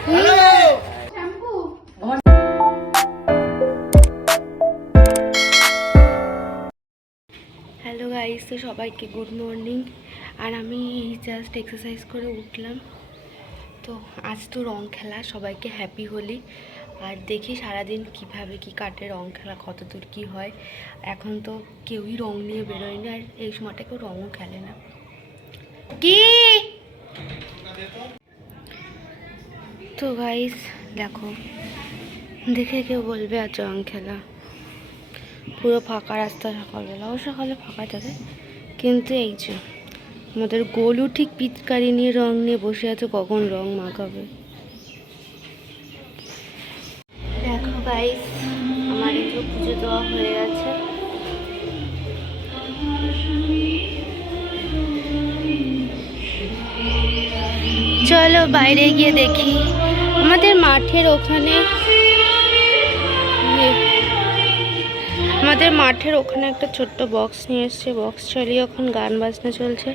Hello guys, তো সবাইকে good morning. আর আমি জাস্ট এক্সারসাইজ করে উঠলাম। তো আজ তো রং খেলা, সবাইকে হ্যাপি হোলি। আর দেখি সারাদিন কিভাবে কি কাটে রং খেলা, কত দূর কী হয়। এখন তো কেউই রং নিয়ে বেরোয়নি, আর এই সময়টা কেউ রঙও খেলে না। কি তো গাইস দেখো, দেখে কেউ বলবে আজ রং খেলা, পুরো ফাঁকা রাস্তা। সকালবেলাও সকালে ফাঁকা থাকে, কিন্তু এই যে আমাদের গোলু ঠিক পিচকারি নিয়ে রং নিয়ে বসে আছে, কখন রং মাখাবে। দেখো গাইস, আমার একটু পুজো দেওয়া হয়ে গেছে। চলো বাইরে গিয়ে দেখি। আমাদের মাঠের ওখানে একটা ছোট্ট বক্স নিয়ে এসছে, বক্স চালিয়ে ওখানে গান বাজনা চলছে।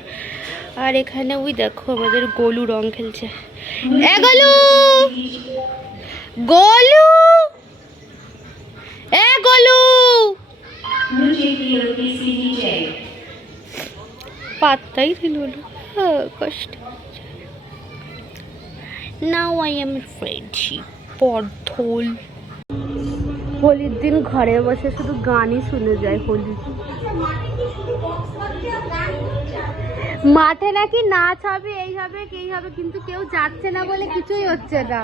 আর এখানে ওই দেখো আমাদের গোলু রং খেলছে। গোলু, গোলু, গোলু, পাত্তাই দিল না, কষ্ট। নাও আই এম ফ্রেন্ডশিপ পরধোল। হোলির দিন ঘরে বসে শুধু গানই শুনে যায়। হোলি মাঠে নাকি নাচ হবে, এই হবে এই হবে, কিন্তু কেউ যাচ্ছে না বলে কিছুই হচ্ছে না।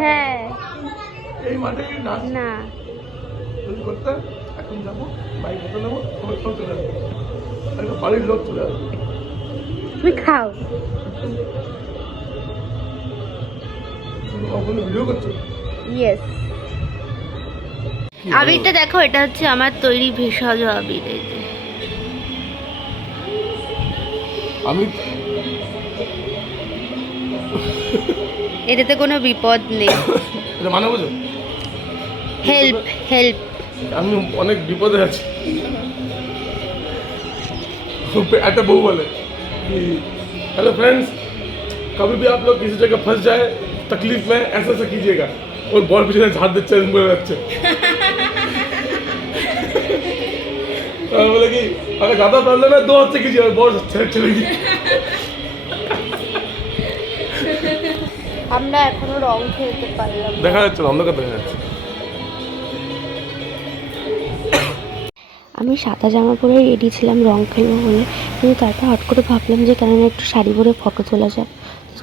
হ্যাঁ না, তুমি খাও। ইয়েস, আবিরটা দেখো, এটা হচ্ছে আমার তৈরি ভেষজ আবির। এটাতে কোনো বিপদ নেই। মানে বুঝো, হেল্প হেল্প। আমি অনেক বিপদে আছি। একটা বউ বলে, हेलो फ्रेंड्स, कभी भी आप लोग किसी जगह फंस जाए तकलीफ में, ऐसा ऐसा कीजिएगा। और बॉल पीछे झाड़ दिচ্ছে বলে যাচ্ছে। बोले कि अगर ज़्यादा प्रॉब्लम है 2 हाथ से कीजिए, बहुत अच्छा चलेगी। আমরা এখনো রং খেলতে পারলাম না। দেখা যাচ্ছে, অন্ধকার দেখা যাচ্ছে। আমি সাদা জামা পরে রেডি ছিলাম রং খেলবো বলে, কিন্তু তারপর হট করে ভাবলাম যে কেন না একটু শাড়ি পরে ফটো তোলা যাক।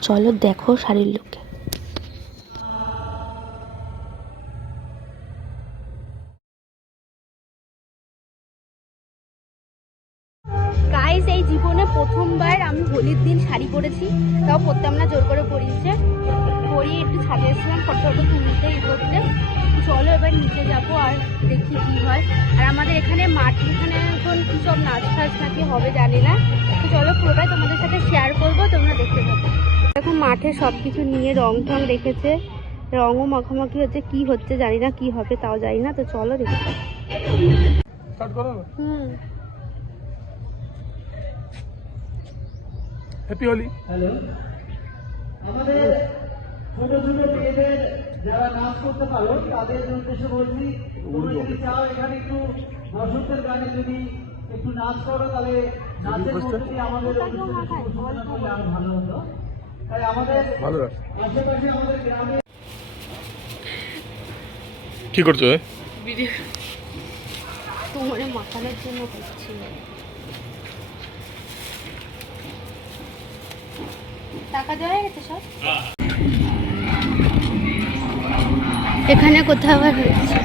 চলো দেখো শাড়ির লুকে। গাইস, এই জীবনে প্রথমবার আমি হোলির দিন শাড়ি পরেছি, তাও পরতাম না, জোর করে পরিয়েছে। পরিয়ে একটু ছাদে এসেছিলাম ফটো তুলতে করতে। চলো এবার নিচে যাবো আর দেখি কি হয়। আর আমাদের এখানে মাঠে এখানে এখন কি সব নাচ ফাচ নাকি হবে জানি না, তো চলো পুরোটাই তোমাদের সাথে শেয়ার করবো, তোমরা দেখতে পাবো। এখন মাঠে সব কিছু নিয়ে রং টং রেখেছে, রঙও মাখামাখি হচ্ছে, কি হচ্ছে জানি না, কি হবে তাও জানি না। তো চলো দেখতে। হ্যাপি হোলি। হ্যালো, আমাদের ছোট ছোট মেয়েদের যারা নাচ করতে পারো তাদের উদ্দেশ্যে বলছি, তোমরা যদি চাও এখানে একটু বসন্তের গানে যদি একটু নাচ করো, তাহলে নাচের মধ্যে দিয়ে আমাদের অনুষ্ঠানে শুভসূচনা করলে আরো ভালো হতো। তাই আমাদের আশেপাশে আমাদের গ্রামে কি করছো? ভিডিও তোমার মাথানোর জন্য করছি। টাকা দেওয়া হয়ে গেছে সব, এখানে কোথাও আবার হয়েছে।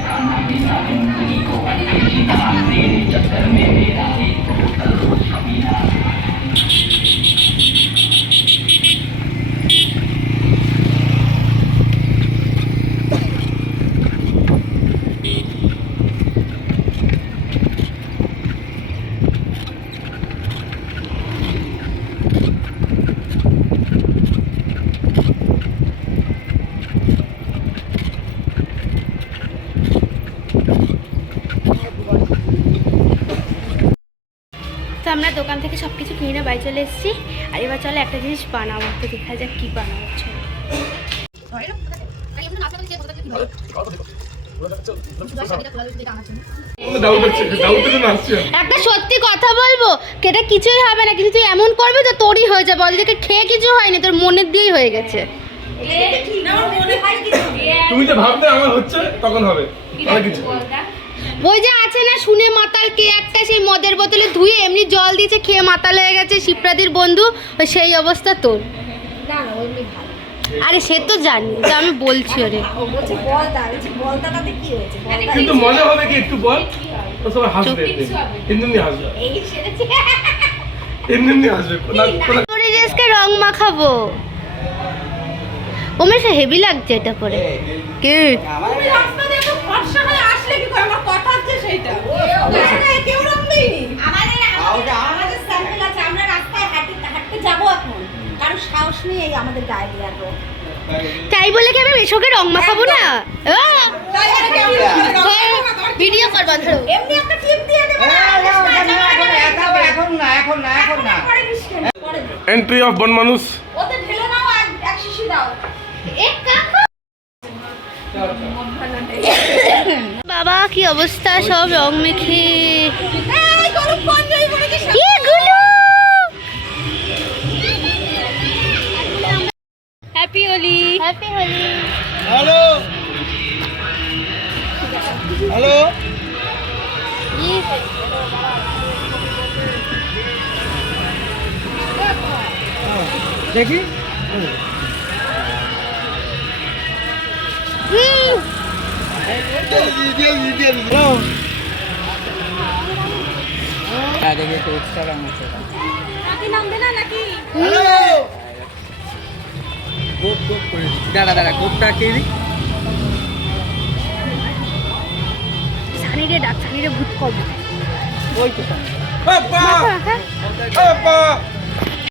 তো আমরা দোকান থেকে সব কিছু কিনে বাড়ি চলে এসেছি। আর এবার চলো একটা জিনিস বানাবো, তো দেখা যাক কী বানাবো। চলো। একটা সত্যি কথা বলবো, এটা কিছুই হবে না, কিন্তু তুই এমন করবি তো তোরই হয়ে যাবে। ওদিকে খেয়ে কিছু হয়নি, তোর মনের দিয়েই হয়ে গেছে। তুমি যে ভাবতে আমার হচ্ছে তখন হবে, আর কিছু ওই যে আছে না শুনে মাতাল কে একটা, সেই মদের বোতলে ধুয়ে এমনি জল দিয়েছে, খেয়ে মাতাল হয়ে গেছে শিপ্রাদির বন্ধু, ওই সেই অবস্থা তোর। আরে সে তো জানি, তো আমি বলছি ওরে। কিন্তু মজা হবে কি একটু বল, তো সবাই হাসবে, এমনি হাসবে, এমনি হাসবে। তোরে যে আজকে রং মাখাবো, ওমের সে হেভি লাগছে এটা পরে। কি তাই বলে কি আমি মেশোকে রং মাখাবো না? ভিডিও করবা ধরো। এন্ট্রি অফ বন মানুষ। বাবা কি অবস্থা, সব রং মেখে। Happy Holi, happy Holi. Hello hello, দেখি দাঁড়া কোপটা কে দি সানিরে ডাক, সানিরে ভূত কব। ওই তো বাবা বাবা